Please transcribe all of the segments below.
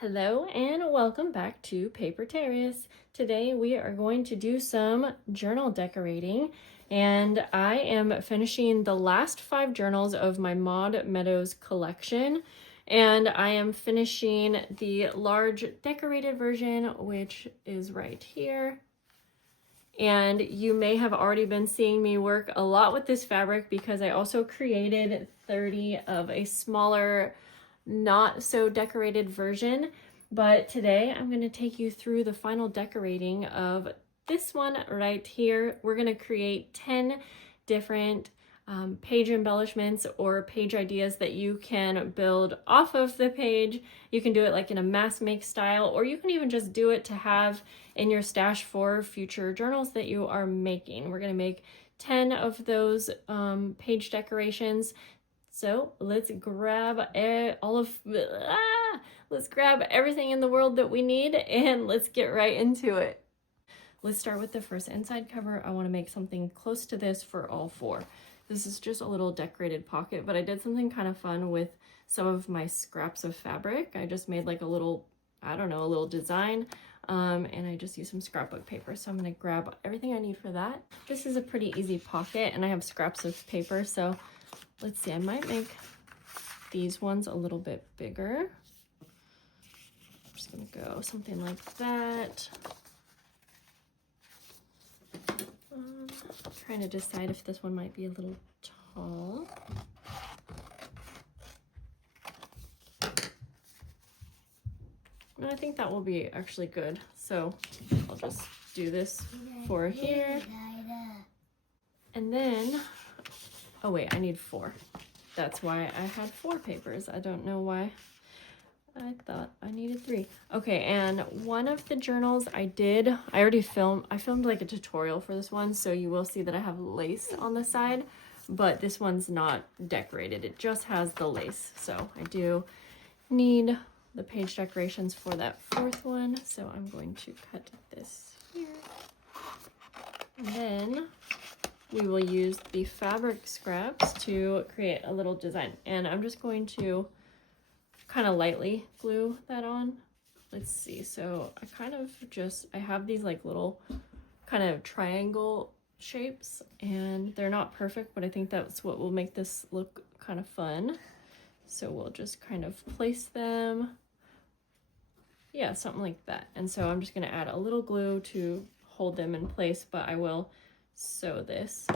Hello and welcome back to Paper Terrace. Today we are going to do some journal decorating, and I am finishing the last 5 journals of my Maud Meadows collection, and I am finishing the large decorated version, which is right here. And you may have already been seeing me work a lot with this fabric because I also created 30 of a smaller, not so decorated version. But today I'm going to take you through the final decorating of this one right here. We're going to create 10 different page embellishments or page ideas that you can build off of the page. You can do it like in a mass make style, or you can even just do it to have in your stash for future journals that you are making. We're going to make 10 of those page decorations. So let's grab let's grab everything in the world that we need and let's get right into it. Let's start with the first inside cover. I want to make something close to this for all 4. This is just a little decorated pocket, but I did something kind of fun with some of my scraps of fabric. I just made like a little, I don't know, a little design, and I just used some scrapbook paper. So I'm going to grab everything I need for that. This is a pretty easy pocket, and I have scraps of paper, so let's see, I might make these ones a little bit bigger. I'm just going to go something like that. Trying to decide if this one might be a little tall. No, I think that will be actually good. So I'll just do this for here. And then, oh wait, I need 4. That's why I had 4 papers. I don't know why. I thought I needed 3. Okay, and one of the journals I filmed like a tutorial for this one, so you will see that I have lace on the side, but this one's not decorated. It just has the lace. So I do need the page decorations for that 4th one. So I'm going to cut this here. And then we will use the fabric scraps to create a little design. And I'm just going to kind of lightly glue that on. Let's see, so I have these like little kind of triangle shapes, and they're not perfect, but I think that's what will make this look kind of fun. So we'll just kind of place them, yeah, something like that. And so I'm just going to add a little glue to hold them in place, but I will sew this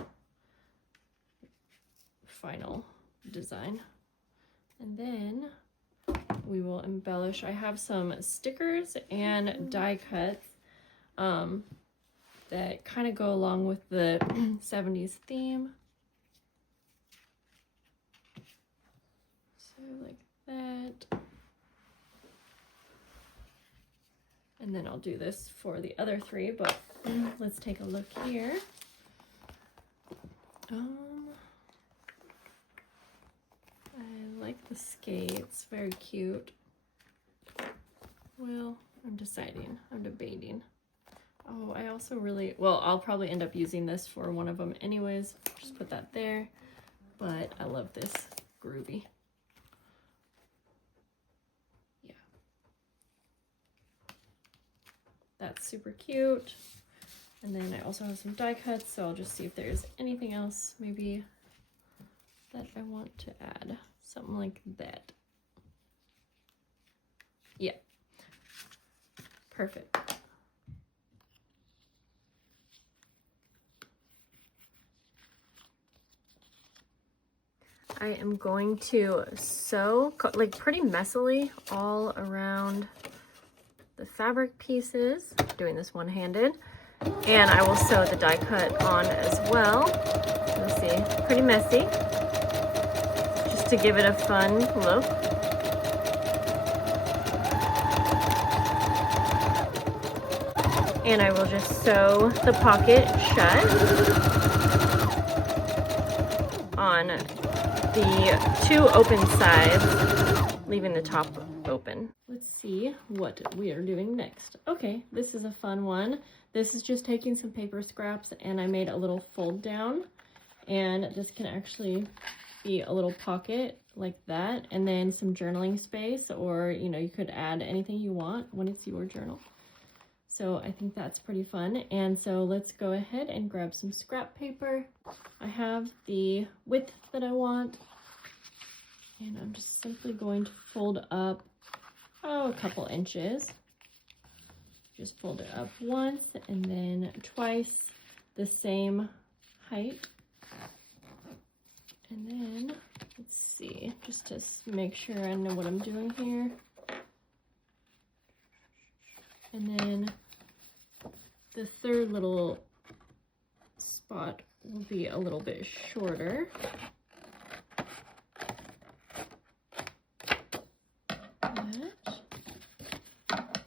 final design. And then we will embellish. I have some stickers and die cuts that kind of go along with the 70s theme. So like that. And then I'll do this for the other 3, but let's take a look here. I like the skates, very cute. Well, I'm debating. Oh, I also I'll probably end up using this for one of them anyways. Just put that there, but I love this groovy. Yeah. That's super cute. And then I also have some die cuts, so I'll just see if there's anything else maybe that I want to add. Something like that. Yeah. Perfect. I am going to sew like pretty messily all around the fabric pieces, doing this one-handed, and I will sew the die cut on as well. You'll see, pretty messy, just to give it a fun look. And I will just sew the pocket shut on the 2 open sides, leaving the top open. Let's see what we are doing next. Okay, this is a fun one. This is just taking some paper scraps, and I made a little fold down, and this can actually be a little pocket like that, and then some journaling space, or you know, you could add anything you want when it's your journal. So I think that's pretty fun. And so let's go ahead and grab some scrap paper. I have the width that I want, and I'm just simply going to fold up, a couple inches. Just fold it up once and then twice the same height. And then, let's see, just to make sure I know what I'm doing here. And then the third little spot will be a little bit shorter.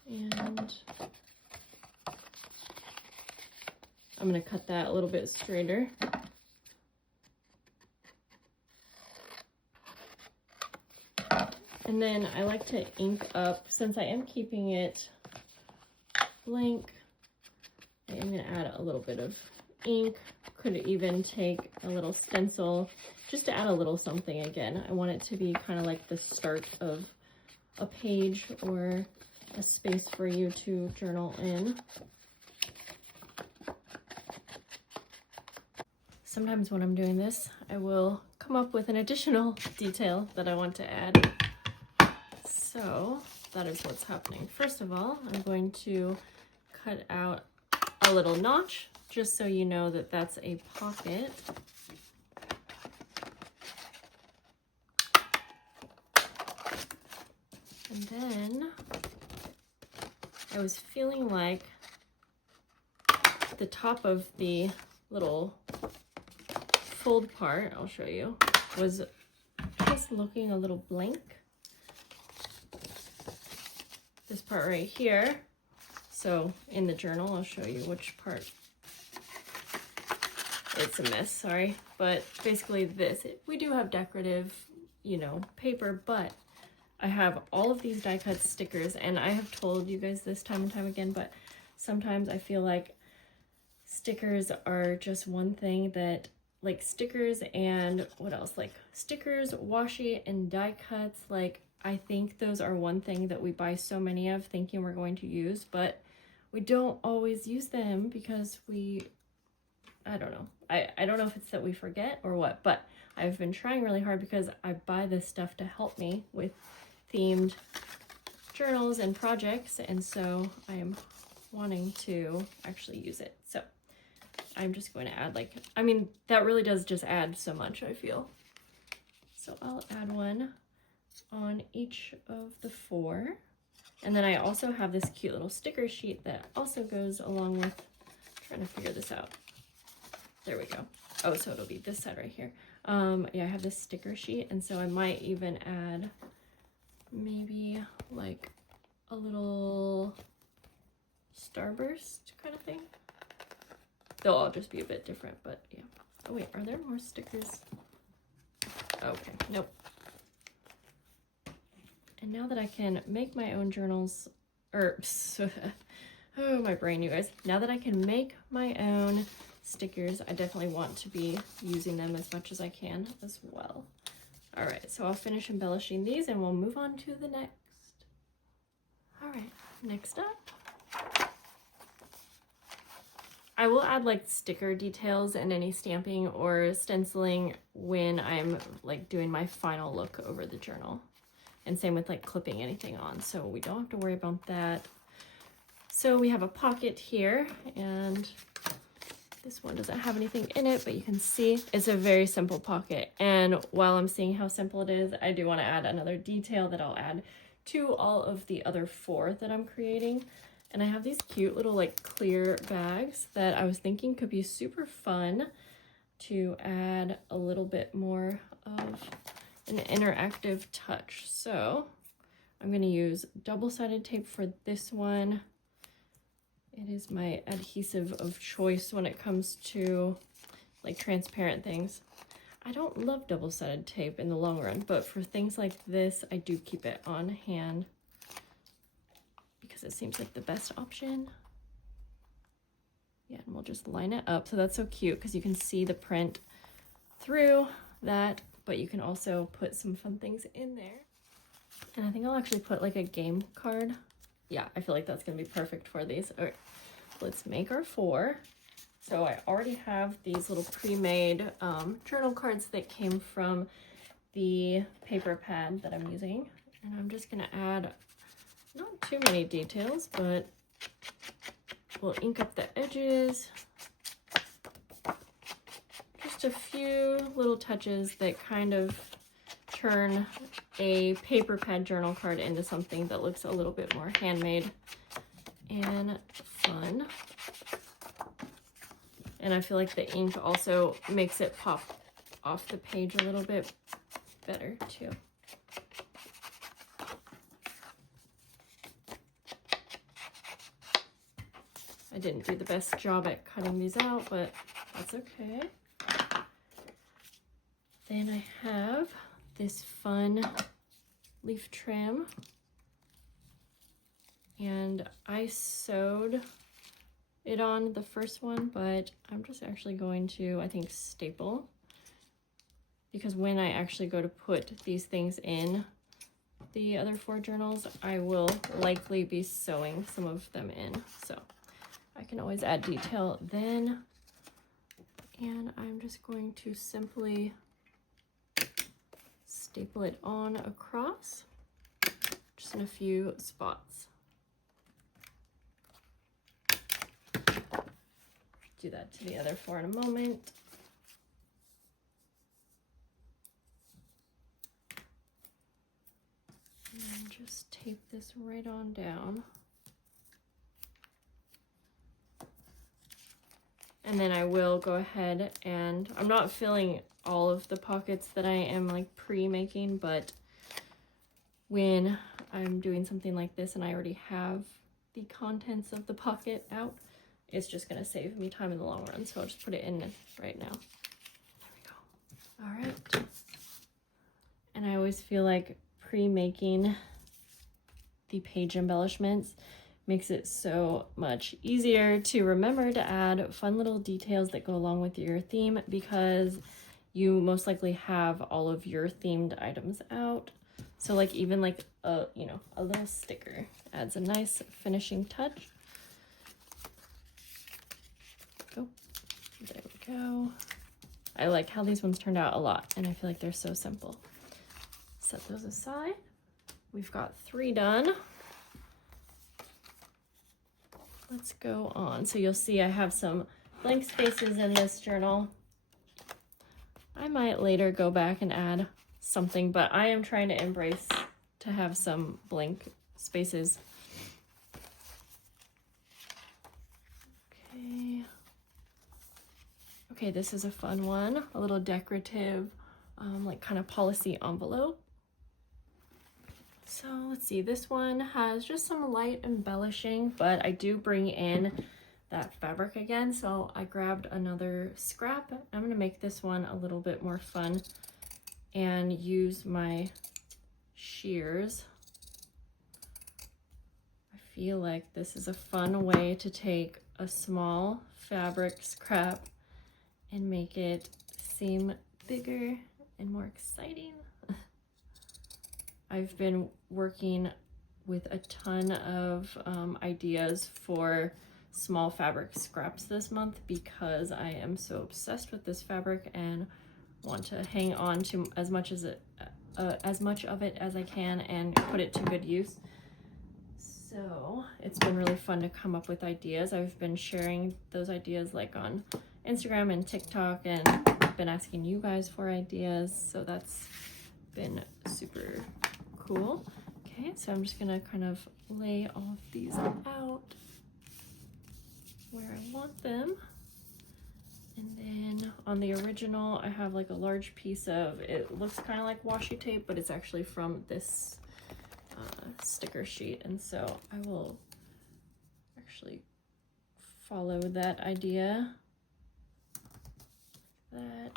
And I'm going to cut that a little bit straighter. And then I like to ink up, since I am keeping it blank, I am going to add a little bit of ink. Could even take a little stencil just to add a little something again. I want it to be kind of like the start of a page or a space for you to journal in. Sometimes when I'm doing this, I will come up with an additional detail that I want to add. So that is what's happening. First of all, I'm going to cut out a little notch, just so you know that that's a pocket. And then I was feeling like the top of the little fold part, I'll show you, was just looking a little blank. This part right here. So in the journal, I'll show you which part. It's a mess, sorry. But basically this, we do have decorative, you know, paper, but I have all of these die cut stickers, and I have told you guys this time and time again, but sometimes I feel like stickers are just one thing that, like stickers and what else? Like stickers, washi, and die cuts, like I think those are one thing that we buy so many of thinking we're going to use, but we don't always use them because I don't know. I don't know if it's that we forget or what, but I've been trying really hard because I buy this stuff to help me with themed journals and projects, and so I am wanting to actually use it. So I'm just going to add, like, I mean, that really does just add so much, I feel. So I'll add one on each of the 4. And then I also have this cute little sticker sheet that also goes along with, trying to figure this out. There we go. Oh, so it'll be this side right here. Yeah, I have this sticker sheet, and so I might even add maybe like a little starburst kind of thing. They'll all just be a bit different, but yeah. Oh wait, are there more stickers? Okay, nope. And now that I can make my own journals, or, oh, my brain, you guys. Now that I can make my own stickers, I definitely want to be using them as much as I can as well. All right, so I'll finish embellishing these and we'll move on to the next. All right, next up, I will add like sticker details and any stamping or stenciling when I'm like doing my final look over the journal. And same with like clipping anything on, so we don't have to worry about that. So we have a pocket here, and this one doesn't have anything in it, but you can see it's a very simple pocket. And while I'm seeing how simple it is, I do want to add another detail that I'll add to all of the other 4 that I'm creating. And I have these cute little like clear bags that I was thinking could be super fun to add a little bit more of an interactive touch. So I'm going to use double-sided tape for this one. It is my adhesive of choice when it comes to like transparent things. I don't love double-sided tape in the long run, but for things like this, I do keep it on hand because it seems like the best option. Yeah, and we'll just line it up. So that's so cute because you can see the print through that but you can also put some fun things in there. And I think I'll actually put like a game card. Yeah, I feel like that's gonna be perfect for these. All right, let's make our 4. So I already have these little pre-made journal cards that came from the paper pad that I'm using. And I'm just gonna add not too many details, but we'll ink up the edges. Just a few little touches that kind of turn a paper pad journal card into something that looks a little bit more handmade and fun. And I feel like the ink also makes it pop off the page a little bit better too. I didn't do the best job at cutting these out, but that's okay. Then I have this fun leaf trim, and I sewed it on the first one, but I'm just actually going to, I think, staple, because when I actually go to put these things in the other 4 journals, I will likely be sewing some of them in, so I can always add detail then. And I'm just going to simply staple it on across, just in a few spots. Do that to the other 4 in a moment. And just tape this right on down. And then I will go ahead and, I'm not filling all of the pockets that I am like pre-making, but when I'm doing something like this and I already have the contents of the pocket out, it's just gonna save me time in the long run. So I'll just put it in right now. There we go. All right. And I always feel like pre-making the page embellishments makes it so much easier to remember to add fun little details that go along with your theme, because you most likely have all of your themed items out. So like even like a, you know, a little sticker adds a nice finishing touch. Oh, there we go. I like how these ones turned out a lot, and I feel like they're so simple. Set those aside. We've got 3 done. Let's go on. So you'll see I have some blank spaces in this journal. I might later go back and add something, but I am trying to embrace to have some blank spaces. Okay. Okay, this is a fun one. A little decorative, like kind of policy envelope. So let's see, this one has just some light embellishing, but I do bring in that fabric again. So I grabbed another scrap. I'm gonna make this one a little bit more fun and use my shears. I feel like this is a fun way to take a small fabric scrap and make it seem bigger and more exciting. I've been working with a ton of ideas for small fabric scraps this month because I am so obsessed with this fabric and want to hang on to as much of it as I can and put it to good use. So it's been really fun to come up with ideas. I've been sharing those ideas like on Instagram and TikTok, and been asking you guys for ideas, so that's been super cool. Okay, so I'm just gonna kind of lay all of these out where I want them. And then on the original, I have like a large piece of, it looks kind of like washi tape, but it's actually from this sticker sheet. And so I will actually follow that idea. And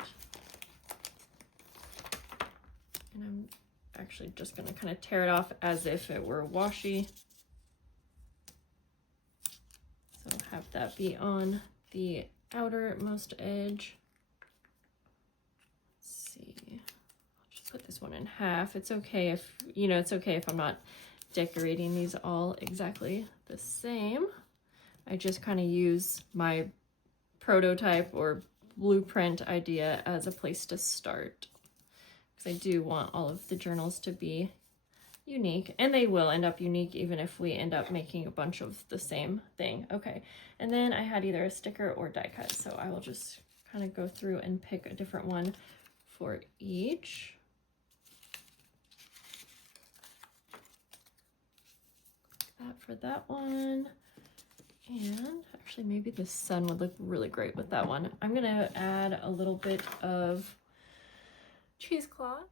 I'm actually just gonna kind of tear it off as if it were washi. So have that be on the outermost edge. Let's see. put this one in half. It's okay if, you know, it's okay if I'm not decorating these all exactly the same. I just kind of use my prototype or blueprint idea as a place to start, because I do want all of the journals to be unique, and they will end up unique even if we end up making a bunch of the same thing. Okay, and then I had either a sticker or die cut, so I will just kind of go through and pick a different one for each. That for that one. And actually maybe the sun would look really great with that one. I'm gonna add a little bit of cheesecloth.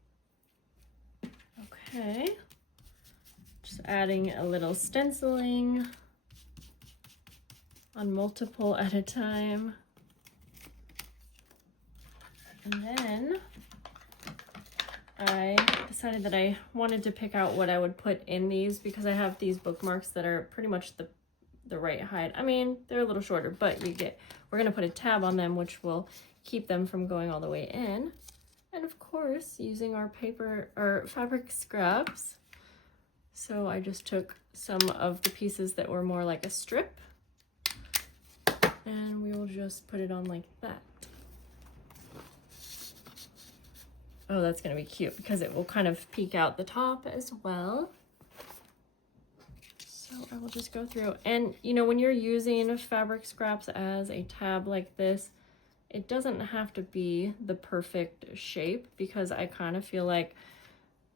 Okay, just adding a little stenciling on multiple at a time. And then I decided that I wanted to pick out what I would put in these, because I have these bookmarks that are pretty much the right height. I mean, they're a little shorter, but we're gonna put a tab on them, which will keep them from going all the way in. And of course, using our paper or fabric scraps. So I just took some of the pieces that were more like a strip, and we will just put it on like that. Oh, that's gonna be cute because it will kind of peek out the top as well. So I will just go through, and you know, when you're using fabric scraps as a tab like this, it doesn't have to be the perfect shape, because I kind of feel like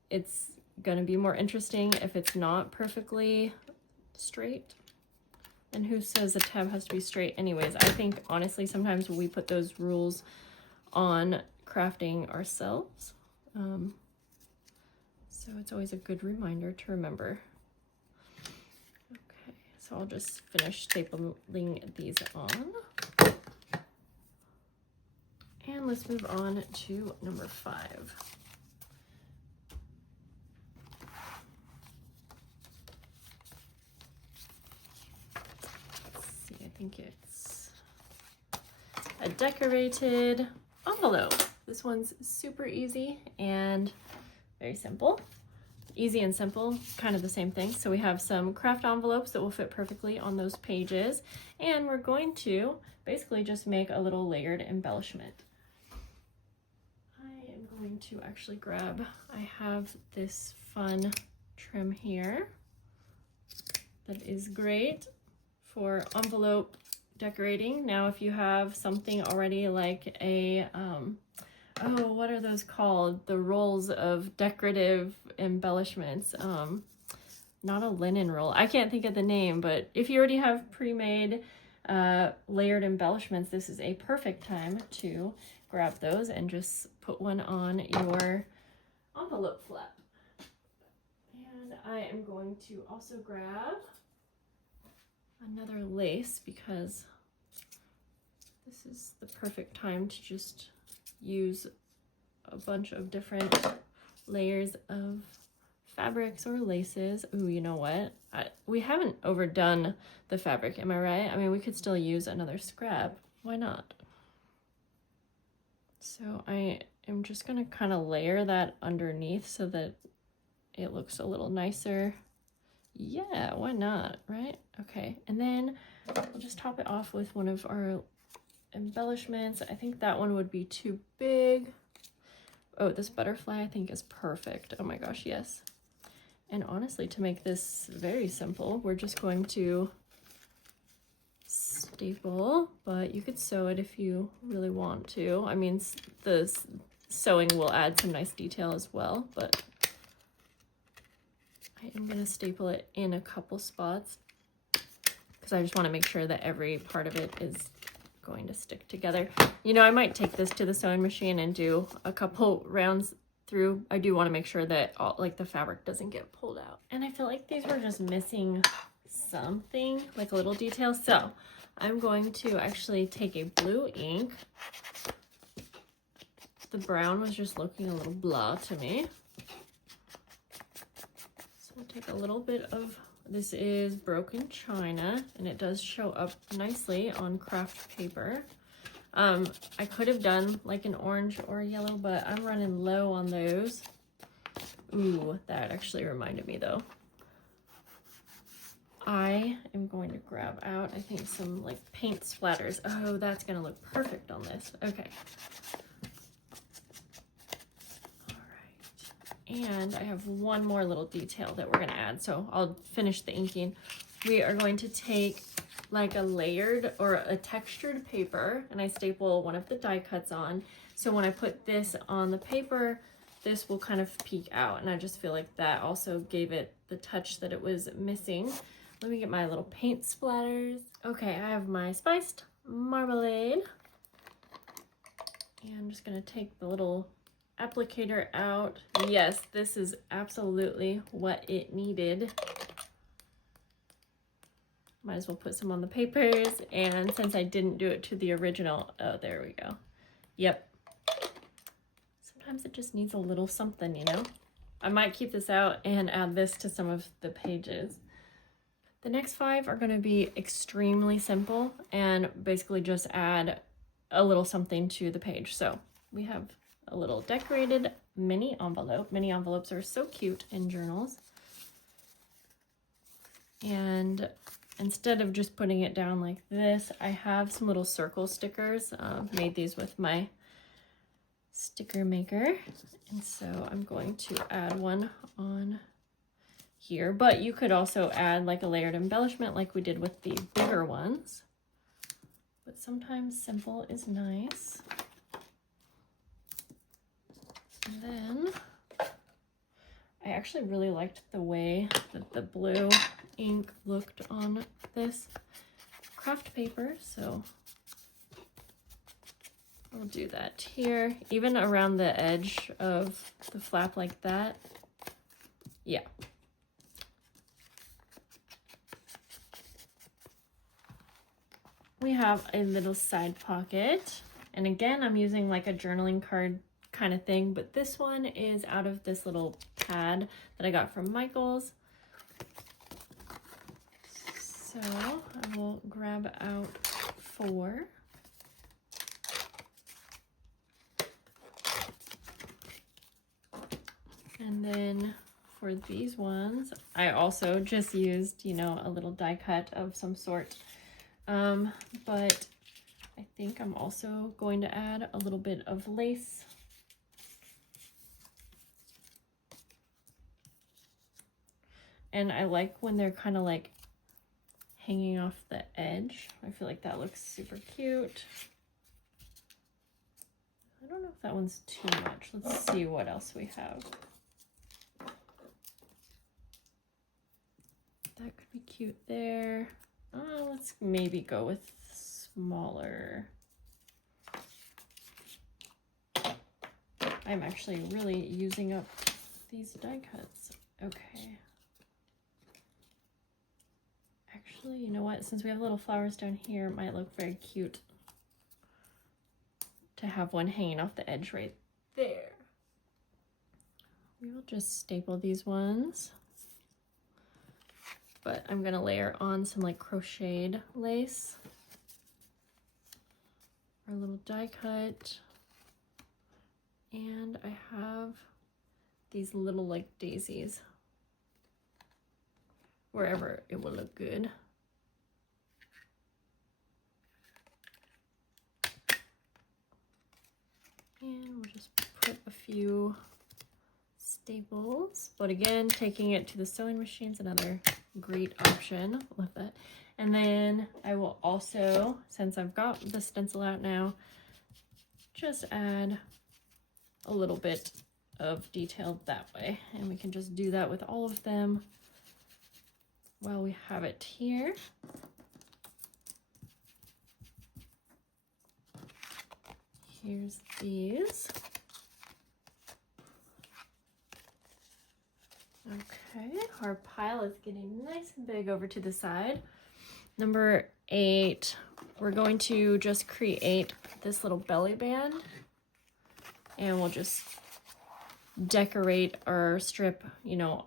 it's gonna be more interesting if it's not perfectly straight. And who says a tab has to be straight anyways? I think honestly sometimes we put those rules on crafting ourselves, so it's always a good reminder to remember. Okay, so I'll just finish stapling these on, and let's move on to number 5. Let's see, I think it's a decorated envelope. This one's super easy and very simple. Easy and simple, kind of the same thing. So we have some craft envelopes that will fit perfectly on those pages, and we're going to basically just make a little layered embellishment. I am going to actually grab, I have this fun trim here that is great for envelope decorating. Now, if you have something already like a, oh, what are those called? The rolls of decorative embellishments. Not a linen roll. I can't think of the name, but if you already have pre-made layered embellishments, this is a perfect time to grab those and just put one on your envelope flap. And I am going to also grab another lace, because this is the perfect time to just use a bunch of different layers of fabrics or laces. Ooh, you know what? We haven't overdone the fabric, am I right? I mean, we could still use another scrap. Why not? So I am just gonna kind of layer that underneath so that it looks a little nicer. Yeah, why not, right? Okay, and then we'll just top it off with one of our embellishments. I think that one would be too big. Oh, this butterfly I think is perfect. Oh my gosh, yes. And honestly, to make this very simple, we're just going to staple, but you could sew it if you really want to. I mean, the sewing will add some nice detail as well, but I am gonna staple it in a couple spots because I just want to make sure that every part of it is going to stick together. You know, I might take this to the sewing machine and do a couple rounds through. I do want to make sure that all, like, the fabric doesn't get pulled out. And I feel like these were just missing something, like a little detail. So I'm going to actually take a blue ink. The brown was just looking a little blah to me. So I'll take a little bit of, this is broken china, and it does show up nicely on craft paper. I could have done like an orange or a yellow, but I'm running low on those. Ooh, that actually reminded me though. I am going to grab out, I think, some like paint splatters. Oh, that's gonna look perfect on this. Okay. All right. And I have one more little detail that we're gonna add, so I'll finish the inking. We are going to take like a layered or a textured paper, and I staple one of the die cuts on. So when I put this on the paper, this will kind of peek out, and I just feel like that also gave it the touch that it was missing. Let me get my little paint splatters. Okay, I have my spiced marmalade. And I'm just gonna take the little applicator out. Yes, this is absolutely what it needed. Might as well put some on the papers. And since I didn't do it to the original, oh, there we go. Yep. Sometimes it just needs a little something, you know? I might keep this out and add this to some of the pages. The next 5 are going to be extremely simple and basically just add a little something to the page. So we have a little decorated mini envelope. Mini envelopes are so cute in journals. And instead of just putting it down like this, I have some little circle stickers. Made these with my sticker maker. And so I'm going to add one on here, but you could also add like a layered embellishment like we did with the bigger ones. But sometimes simple is nice. And then I actually really liked the way that the blue ink looked on this craft paper, so I'll do that here, even around the edge of the flap like that. Yeah. We have a little side pocket, and again, I'm using like a journaling card kind of thing, but this one is out of this little pad that I got from Michael's. So I will grab out 4. And then for these ones, I also just used, you know, a little die cut of some sort. But I think I'm also going to add a little bit of lace. And I like when they're kind of like hanging off the edge. I feel like that looks super cute. I don't know if that one's too much. Let's see what else we have. That could be cute there. Let's maybe go with smaller. I'm actually really using up these die cuts. Okay. Actually, you know what? Since we have little flowers down here, it might look very cute to have one hanging off the edge right there. We will just staple these ones. But I'm gonna layer on some like crocheted lace. Our little die cut. And I have these little like daisies. Wherever it will look good. And we'll just put a few staples. But again, taking it to the sewing machine is another great option. Love that. And then I will also, since I've got the stencil out now, just add a little bit of detail that way. And we can just do that with all of them while we have it here. Here's these. Okay, our pile is getting nice and big over to the side. Number 8, we're going to just create this little belly band, and we'll just decorate our strip, you know,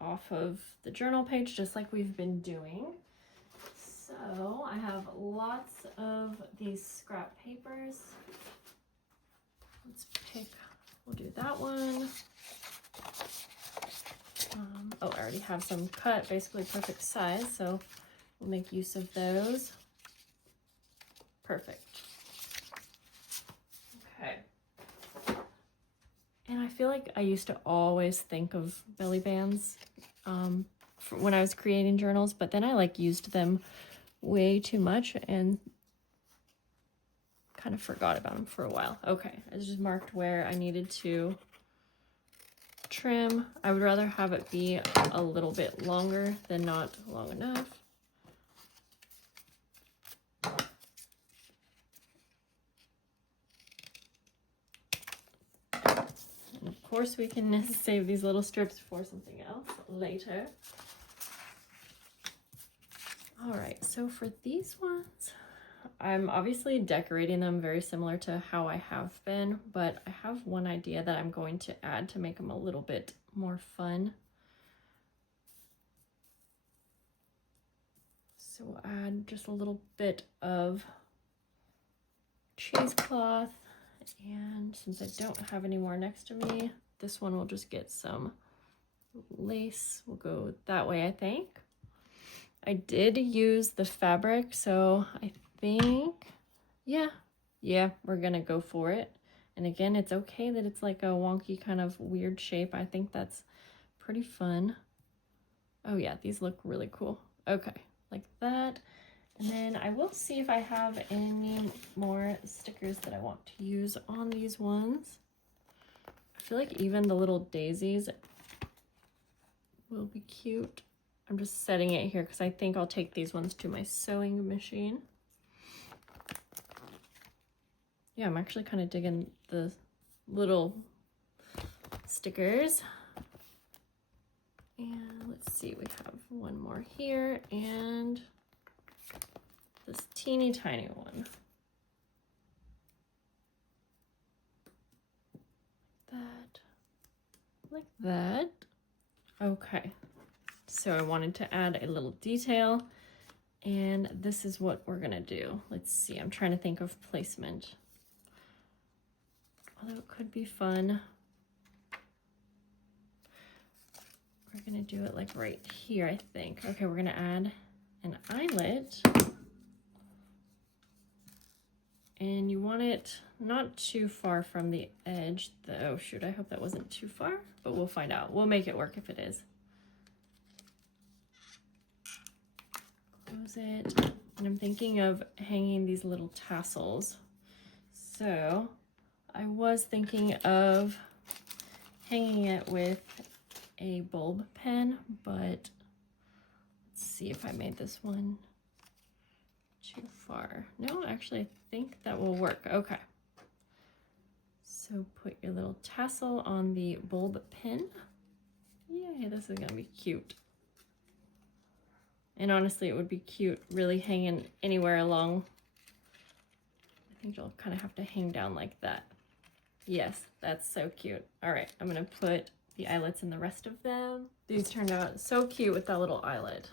off of the journal page just like we've been doing. So So I have lots of these scrap papers. Let's pick, we'll do that one. Oh, I already have some cut, basically perfect size, so we'll make use of those. Perfect. Okay. And I feel like I used to always think of belly bands when I was creating journals, but then I like used them way too much and kind of forgot about them for a while. Okay, I just marked where I needed to trim. I would rather have it be a little bit longer than not long enough. And of course we can save these little strips for something else later. All right, so for these ones, I'm obviously decorating them very similar to how I have been, but I have one idea that I'm going to add to make them a little bit more fun. So we'll add just a little bit of cheesecloth, and since I don't have any more next to me, this one will just get some lace. We'll go that way, I think. I did use the fabric, so I think, yeah, we're gonna go for it. And again, it's okay that it's like a wonky kind of weird shape. I think that's pretty fun. Oh yeah, these look really cool. Okay, like that. And then I will see if I have any more stickers that I want to use on these ones. I feel like even the little daisies will be cute. I'm just setting it here because I think I'll take these ones to my sewing machine. Yeah, I'm actually kind of digging the little stickers. And let's see, we have one more here and this teeny tiny one. Like that. Okay. So I wanted to add a little detail, and this is what we're gonna do. Let's see, I'm trying to think of placement. Although it could be fun. We're gonna do it like right here, I think. Okay, we're gonna add an eyelet. And you want it not too far from the edge. Oh shoot, I hope that wasn't too far, but we'll find out. We'll make it work if it is. Close it. And I'm thinking of hanging these little tassels. So I was thinking of hanging it with a bulb pen, but let's see if I made this one too far. No, actually, I think that will work. Okay. So put your little tassel on the bulb pin. Yay, this is gonna be cute. And honestly, it would be cute really hanging anywhere along. I think you'll kind of have to hang down like that. Yes, that's so cute. All right, I'm gonna put the eyelets in the rest of them. These turned out so cute with that little eyelet.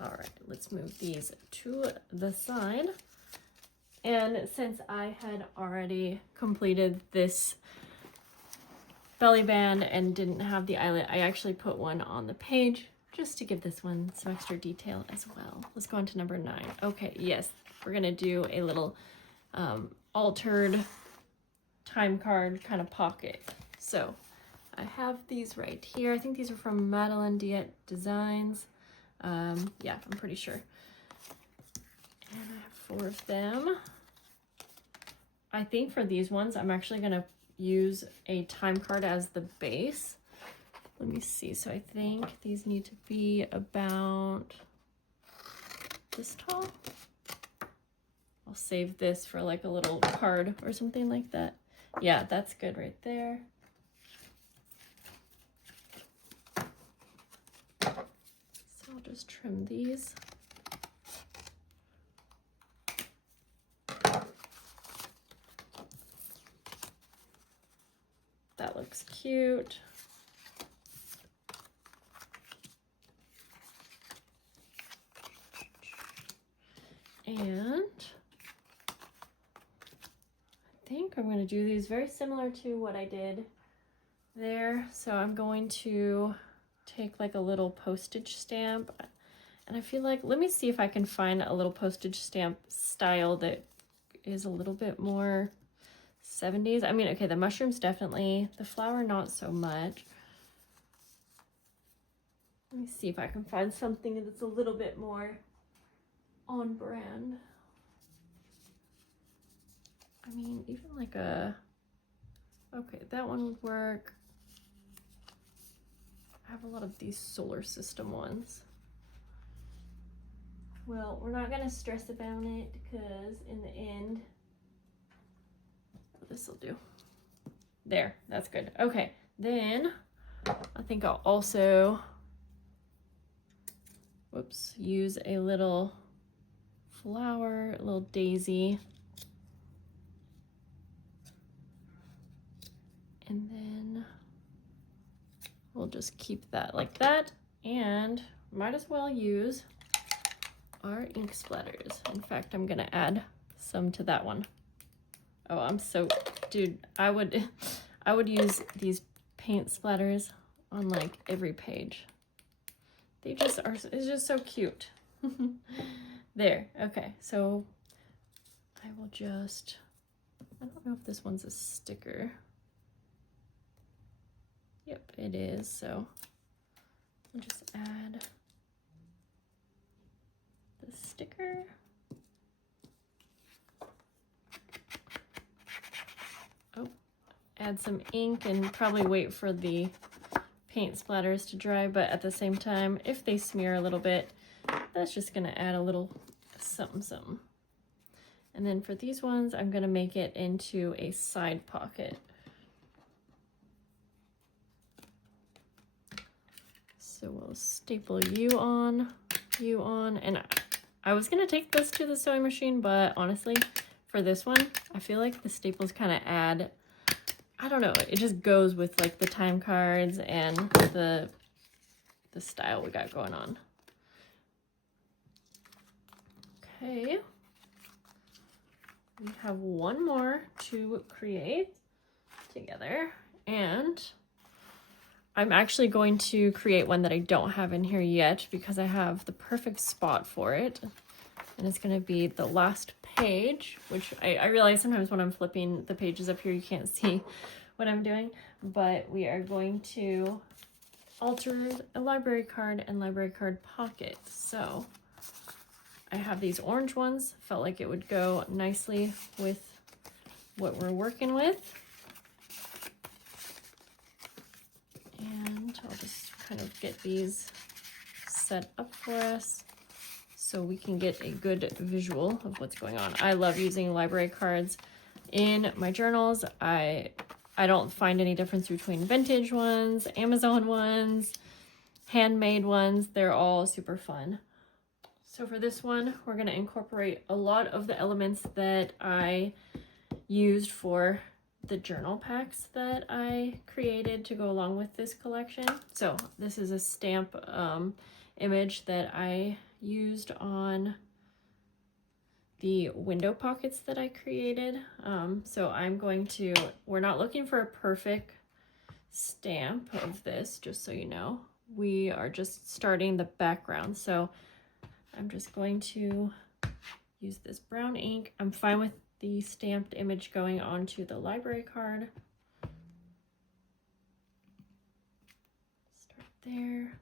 All right, let's move these to the side. And since I had already completed this belly band and didn't have the eyelet, I actually put one on the page just to give this one some extra detail as well. Let's go on to number 9. Okay, yes, we're gonna do a little altered time card kind of pocket. So I have these right here. I think these are from Madeline Diet Designs. Yeah, I'm pretty sure. And I have 4 of them. I think for these ones, I'm actually gonna use a time card as the base. Let me see, so I think these need to be about this tall. I'll save this for like a little card or something like that. Yeah, that's good right there. So I'll just trim these. That looks cute. I'm going to do these very similar to what I did there. So I'm going to take like a little postage stamp, and I feel like, let me see if I can find a little postage stamp style that is a little bit more 70s. I mean, okay, the mushrooms definitely, the flower not so much. Let me see if I can find something that's a little bit more on brand. I mean, even like a, okay, that one would work. I have a lot of these solar system ones. Well, we're not gonna stress about it because in the end, this will do. There, that's good. Okay, then I think I'll also, whoops, use a little flower, a little daisy. And then we'll just keep that like that, and might as well use our ink splatters. In fact, I'm gonna add some to that one. Oh, I'm so, dude, I would use these paint splatters on like every page. They just are, it's just so cute. There, okay, so I will just, I don't know if this one's a sticker. Yep, it is, so I'll just add the sticker. Oh, add some ink and probably wait for the paint splatters to dry, but at the same time, if they smear a little bit, that's just gonna add a little something something. And then for these ones, I'm gonna make it into a side pocket. So we'll staple you on, and I was gonna take this to the sewing machine, but honestly, for this one, I feel like the staples kind of add, I don't know, it just goes with like the time cards and the style we got going on. Okay, we have one more to create together, and I'm actually going to create one that I don't have in here yet because I have the perfect spot for it. And it's gonna be the last page, which I realize sometimes when I'm flipping the pages up here, you can't see what I'm doing, but we are going to alter a library card and library card pocket. So I have these orange ones, felt like it would go nicely with what we're working with. And I'll just kind of get these set up for us so we can get a good visual of what's going on. I love using library cards in my journals. I don't find any difference between vintage ones, Amazon ones, handmade ones. They're all super fun. So for this one, we're going to incorporate a lot of the elements that I used for the journal packs that I created to go along with this collection. So this is a stamp image that I used on the window pockets that I created. So I'm going to, we're not looking for a perfect stamp of this, just so you know. We are just starting the background. So I'm just going to use this brown ink. I'm fine with the stamped image going onto the library card. Start there.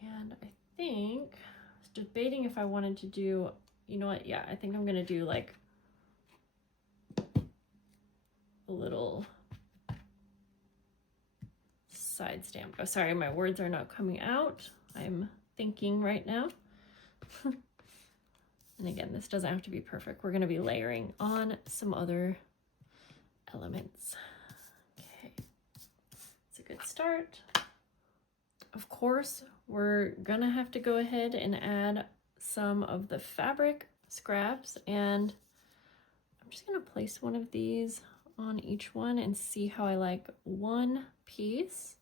And I think, I was debating if I wanted to do, you know what, yeah, I think I'm gonna do like a little side stamp. Oh, sorry, my words are not coming out. I'm thinking right now. And again, this doesn't have to be perfect. We're gonna be layering on some other elements. Okay, it's a good start. Of course, we're gonna have to go ahead and add some of the fabric scraps, and I'm just gonna place one of these on each one and see how I like one piece.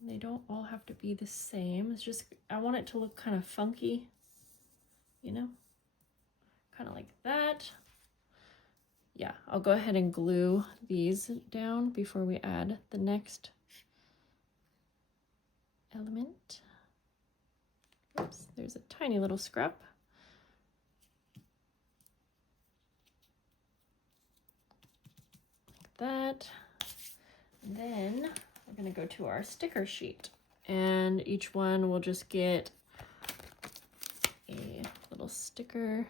They don't all have to be the same. It's just, I want it to look kind of funky, you know, kind of like that. Yeah, I'll go ahead and glue these down before we add the next element. Oops, there's a tiny little scrap. Like that. And then we're gonna go to our sticker sheet, and each one will just get a little sticker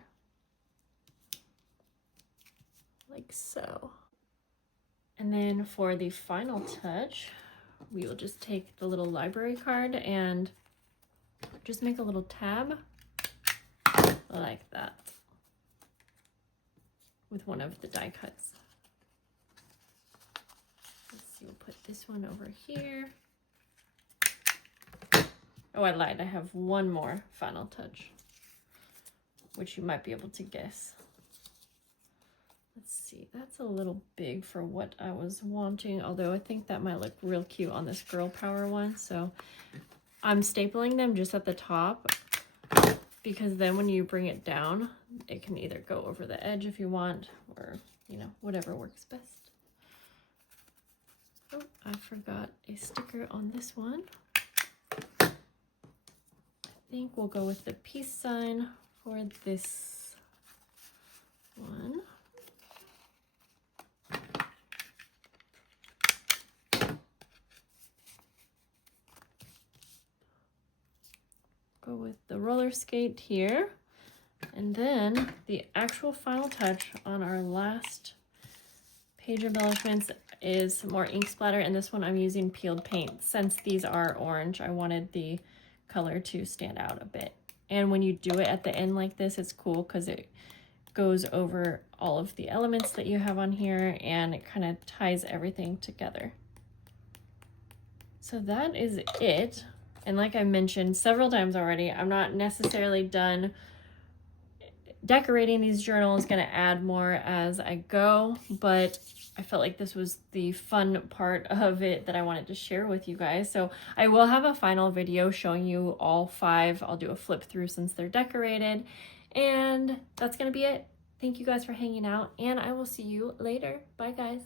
like so. And then for the final touch, we will just take the little library card and just make a little tab like that with one of the die cuts. Let's see, we'll put this one over here. Oh, I lied, I have one more final touch, which you might be able to guess. Let's see, that's a little big for what I was wanting, although I think that might look real cute on this girl power one. So I'm stapling them just at the top, because then when you bring it down, it can either go over the edge if you want, or, you know, whatever works best. Oh, I forgot a sticker on this one. I think we'll go with the peace sign for this one. Go with the roller skate here. And then the actual final touch on our last page embellishments is some more ink splatter, and this one I'm using peeled paint. Since these are orange, I wanted the color to stand out a bit. And when you do it at the end like this, it's cool because it goes over all of the elements that you have on here, and it kind of ties everything together. So that is it. And like I mentioned several times already, I'm not necessarily done decorating these journals. Going to add more as I go, but I felt like this was the fun part of it that I wanted to share with you guys. So I will have a final video showing you all 5. I'll do a flip through since they're decorated, and that's going to be it. Thank you guys for hanging out, and I will see you later. Bye guys.